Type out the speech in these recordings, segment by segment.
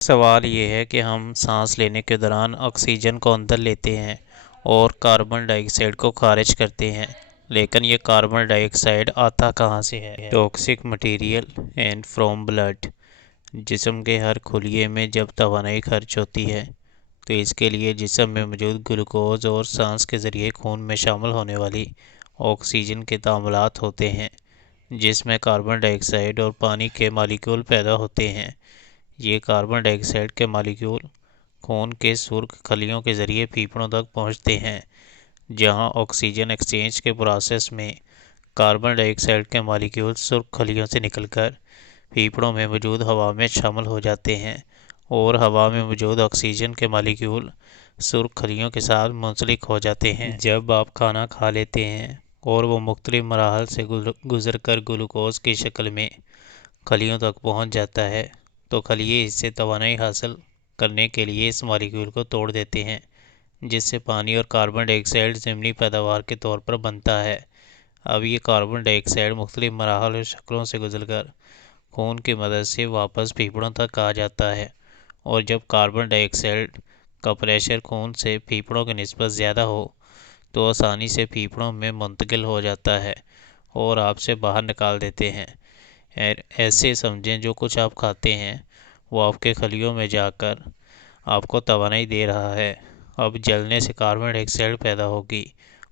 सवाल ये है कि हम सांस लेने के दौरान ऑक्सीजन को अंदर लेते हैं और कार्बन डाइऑक्साइड को खारिज करते हैं, लेकिन ये कार्बन डाइऑक्साइड आता कहाँ से है? Toxic material and from blood. जिस्म के हर खुलिये में जब तवानाई खर्च होती है तो इसके लिए जिस्म में मौजूद ग्लूकोज और सांस के ज़रिए खून में शामिल होने वाली ऑक्सीजन के तामुलात होते हैं, जिसमें कार्बन डाइऑक्साइड और पानी के मालिक्यूल पैदा होते हैं। ये कार्बन डाइऑक्साइड के मालिक्यूल खून के सुर्ख खलियों के ज़रिए फेफड़ों तक पहुंचते हैं, जहां ऑक्सीजन एक्सचेंज के प्रोसेस में कार्बन डाइऑक्साइड के मालिक्यूल सुर्ख खलियों से निकलकर फेफड़ों में मौजूद हवा में शामिल हो जाते हैं और हवा में मौजूद ऑक्सीजन के मालिक्यूल सुर्ख खलियों के साथ मुंसलिक हो जाते हैं। जब आप खाना खा लेते हैं और वो मुख्तलिफ मराहल से गुजर कर ग्लूकोज की शक्ल में खलियों तक पहुंच जाता है, तो खलिए इससे तवानाई हासिल करने के लिए इस मॉलिक्यूल को तोड़ देते हैं, जिससे पानी और कार्बन डाइऑक्साइड ज़मीनी पैदावार के तौर पर बनता है। अब ये कार्बन डाइऑक्साइड मुख्तलिफ मराहल और शक्लों से गुजरकर खून की मदद से वापस फेफड़ों तक आ जाता है, और जब कार्बन डाइऑक्साइड का प्रेशर खून से फेफड़ों की निस्बत ज़्यादा हो तो आसानी से फेफड़ों में मुंतकिल हो जाता है और आपसे बाहर निकाल देते हैं। ऐसे समझें जो कुछ आप खाते हैं वो आपके खलियों में जाकर आपको तवानाई दे रहा है। अब जलने से कार्बन डाइऑक्साइड पैदा होगी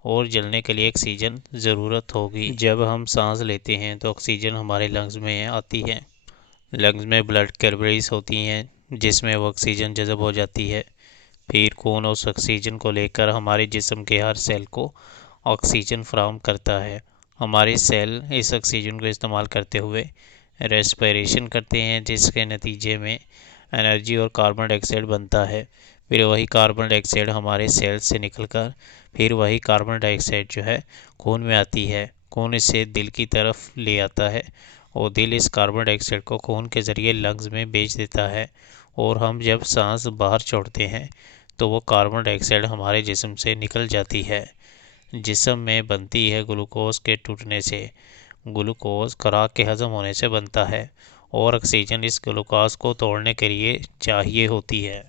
और जलने के लिए ऑक्सीजन ज़रूरत होगी। जब हम सांस लेते हैं तो ऑक्सीजन हमारे लंग्स में आती है। लंग्स में ब्लड कैपिलरीज होती हैं जिसमें वो ऑक्सीजन जज़ब हो जाती है। फिर खून उस ऑक्सीजन को लेकर हमारे जिस्म के हर सेल को ऑक्सीजन फराहम करता है। हमारे सेल इस ऑक्सीजन को इस्तेमाल करते हुए रेस्पिरेशन करते हैं, जिसके नतीजे में एनर्जी और कार्बन डाइऑक्साइड बनता है। फिर वही कार्बन डाइऑक्साइड हमारे सेल से निकलकर फिर वही कार्बन डाइऑक्साइड जो है खून में आती है। खून इसे दिल की तरफ ले आता है और दिल इस कार्बन डाइऑक्साइड को खून के ज़रिए लंग्स में भेज देता है, और हम जब सांस बाहर छोड़ते हैं तो वो कार्बन डाइऑक्साइड हमारे जिस्म से निकल जाती है। जिस्म में बनती है ग्लूकोज के टूटने से। ग्लूकोज खुराक के हजम होने से बनता है और ऑक्सीजन इस ग्लूकोज को तोड़ने के लिए चाहिए होती है।